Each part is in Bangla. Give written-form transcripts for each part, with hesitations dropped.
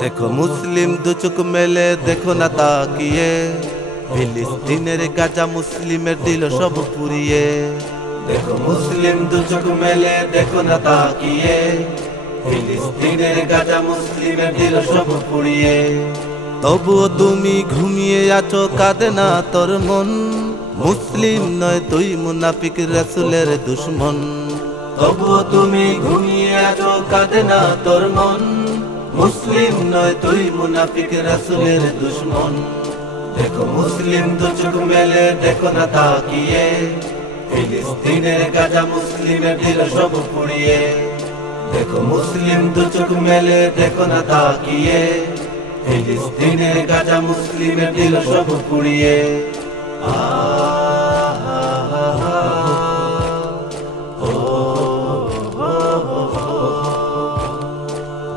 देखो मुस्लिम दो चुक मेले देखो ना ताकिए फिलिस्तीनेर गाजा मुस्लिमेर दिल सब पुड़िए देखो मुस्लिम दो चुक मेले देखो ना ताकिए फिलिस्तीनेर गाजा मुस्लिमेर दिल सब पुड़िए तबुओ तुमी घुमिए आछो काঁদে না তোর মন मुस्लिम नय तुई मुनाफिक रसूलेर दुश्मन तबुओ तुमी घुमिए आछो काঁদে না তোর মন मुस्लिम नय तुई मुनाफिक रसूलेर दुश्मन देखो मुस्लिम दो चुक मेले देखो ना ताकिए फिलिस्तीनेर गाजा मुस्लिमेर दिल सब पुड़िए देखो मुस्लिम दो चुक मेले देखो ना ताकिए फिलिस्तीनेर गाजा मुस्लिमेर दिल सब पुड़िए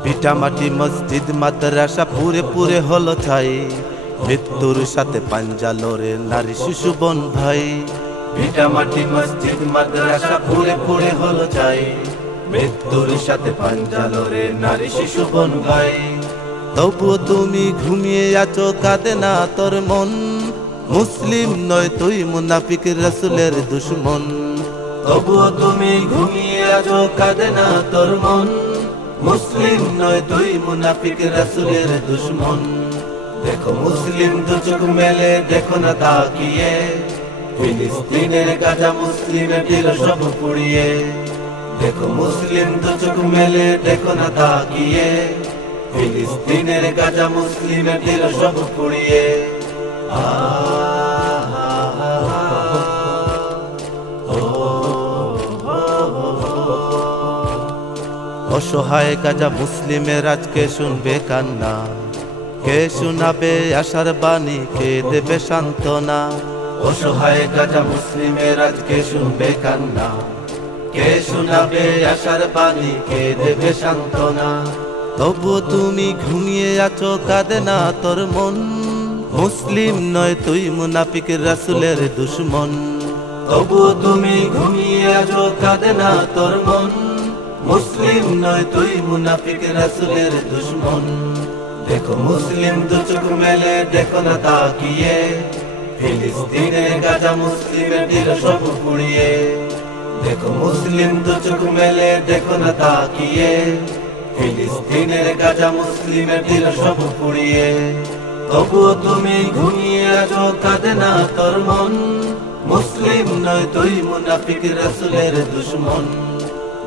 ভিটামাটি মসজিদ মাদ্রাসা পুরে পুরে হলো ছাই মৃত্যুর সাথে পাঞ্জা লড়ে নারী শিশু বোন ভাই ভিটামাটি মসজিদ মাদ্রাসা পুরে পুরে হলো ছাই মৃত্যুর সাথে পাঞ্জা লড়ে নারী শিশু বোন ভাই তবুও তুমি ঘুমিয়ে আছো কাঁদে না তোর মন মুসলিম নয় তুই মুনাফিক রসুলের দুশ্মন তবুও তুমি ঘুমিয়ে আছো কাঁদে না তোর মন मुस्लिम नय तुई मुनाफिक रसूलेर दुश्मन देखो मुस्लिम दो चुक मेले देखो ना ताकिए फिलिस्तीनेर गाजा मुस्लिमेर दिल सब पुड़िए देखो मुस्लिम दो चुक मेले देखो ना ताकिए फिलिस्तीनेर गाजा मुस्लिमेर दिल सब पुड़िए असहाय गाजा मुस्लिमेर आजके शुनबे कान्ना के शुनाबे आशार बाणी के देबे शान्तना असहाय गाजा मुस्लिमेर आजके शुनबे कान्ना के शुनाबे आशार बाणी के देबे शान्तना तबुओ तुमी घुमिए आछो काঁদে না তোর মন मुस्लिम नय तुई मुनाफिक रसूलेर दुश्मन तबुओ तुमी घुमिए आछो काঁদে না তোর মন मुस्लिम नय तुई मुनाफिक रसूलेर दुश्मन देखो मुस्लिम दो चुक मेले देखो ना ताकिए फिलिस्तीनेर गाजा मुस्लिमेर दिल सब पुड़िए देखो मुस्लिम दो चुक मेले देखो ना ताकिए फिलिस्तीनेर गाजा मुस्लिमेर दिल सब पुड़िए तबुओ तुमी घुमिए आछो काঁদে না তোর মন मुस्लिम नय तुई मुनाफिक रसूलेर दुश्मन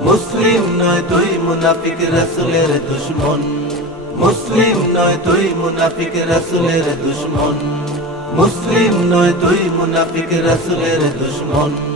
मुस्लिम नय तुई मुनाफिक रसूलेर दुश्मन मुस्लिम नय तुई मुनाफिक रसूलेर दुश्मन मुस्लिम नय तुई मुनाफिक रसूलेर दुश्मन।